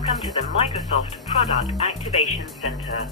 Welcome to the Microsoft Product Activation Center.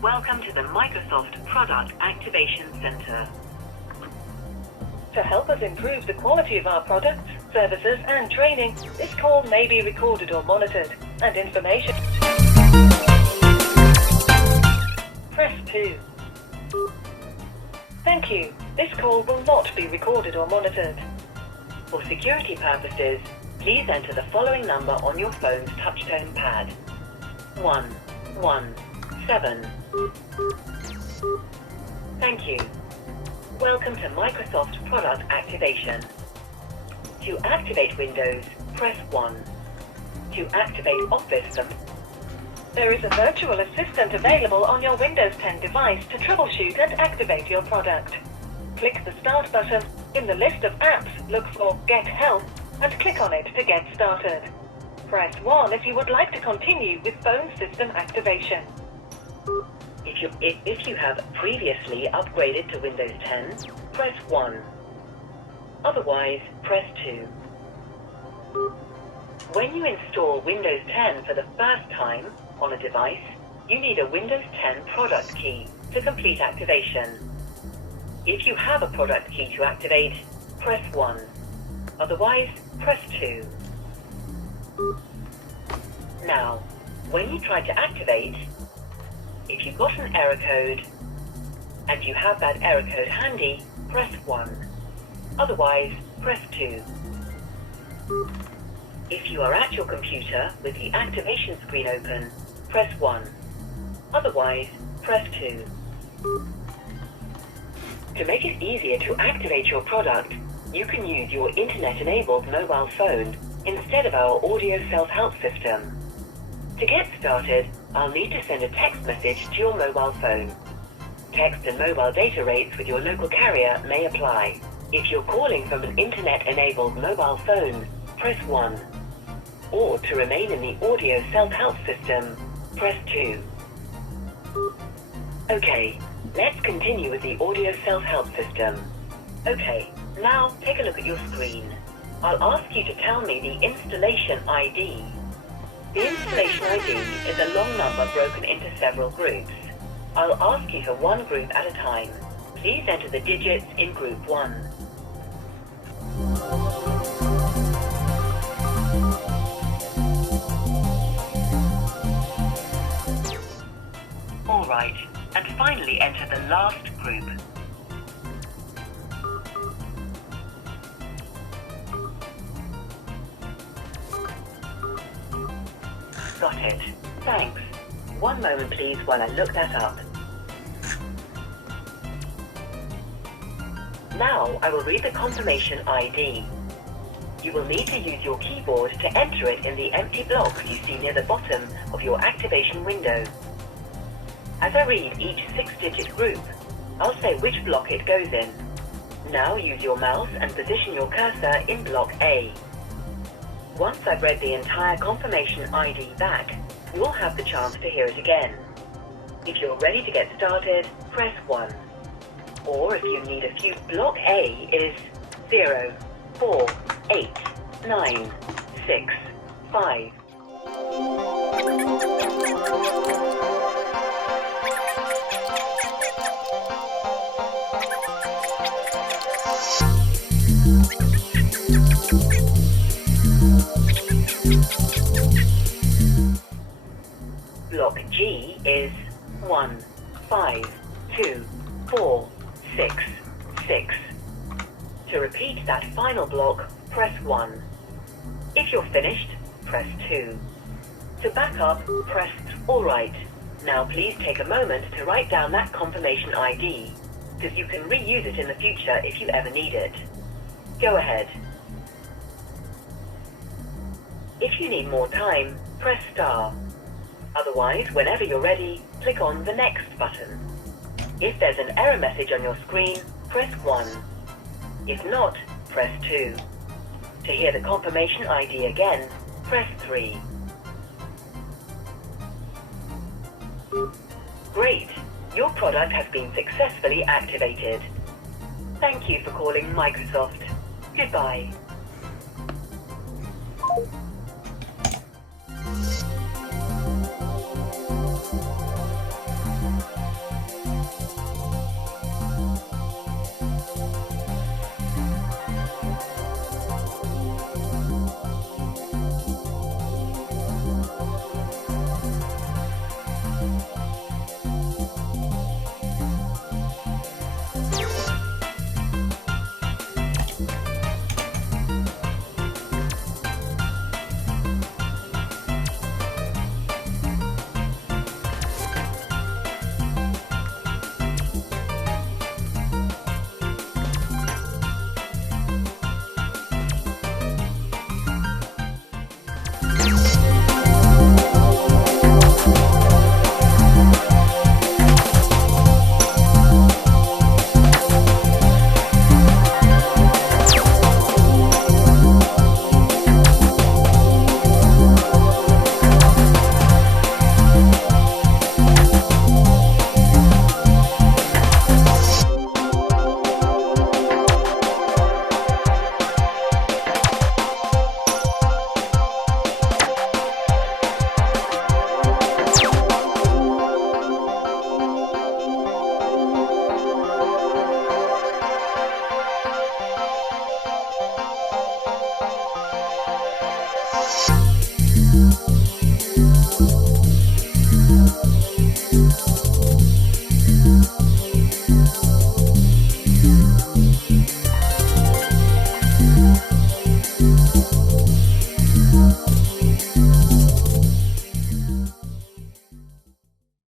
Welcome to the Microsoft Product Activation Center. To help us improve the quality of our products, services, and training, this call may be recorded or monitored, and information. Press 2. Thank you. This call will not be recorded or monitored. For security purposes, please enter the following number on your phone's touchtone pad. 117. Thank you. Welcome to Microsoft Product Activation. To activate Windows, press 1. To activate Office, There is a virtual assistant available on your Windows 10 device to troubleshoot and activate your product. Click the Start button. In the list of apps, look for Get Help and click on it to get started. Press 1 if you would like to continue with phone system activation. If you have previously upgraded to Windows 10, press 1. Otherwise, press 2. When you install Windows 10 for the first time on a device, you need a Windows 10 product key to complete activation. If you have a product key to activate, press 1. Otherwise, press 2. Now, when you try to activate, if you got an error code and you have that error code handy, press 1. Otherwise, press 2. If you are at your computer with the activation screen open, press 1. Otherwise, press 2. To make it easier to activate your product, you can use your internet-enabled mobile phone instead of our audio self-help system. To get started, I'll need to send a text message to your mobile phone. Text and mobile data rates with your local carrier may apply. If you're calling from an internet-enabled mobile phone, press 1. Or to remain in the audio self-help system, press 2. Okay, let's continue with the audio self-help system. Okay, now take a look at your screen. I'll ask you to tell me the installation ID. The installation ID is a long number broken into several groups. I'll ask you for one group at a time. Please enter the digits in group 1. Alright, and finally enter the last group. Got it. Thanks. One moment please while I look that up. Now I will read the confirmation ID. You will need to use your keyboard to enter it in the empty block you see near the bottom of your activation window. As I read each 6-digit group, I'll say which block it goes in. Now use your mouse and position your cursor in block A. Once I've read the entire confirmation ID back, you will have the chance to hear it again. If you're ready to get started, press 1. Or if you need a few, block A is 0, 4, 8, 9, 6, 5. G is 1, 5, 2, 4, 6, 6. To repeat that final block, press 1. If you're finished, press 2. To back up, press Alright. Now please take a moment to write down that confirmation ID, because you can reuse it in the future if you ever need it. Go ahead. If you need more time, press star. Otherwise, whenever you're ready, click on the Next button. If there's an error message on your screen, press 1. If not, press 2. To hear the confirmation ID again, press 3. Great! Your product has been successfully activated. Thank you for calling Microsoft. Goodbye.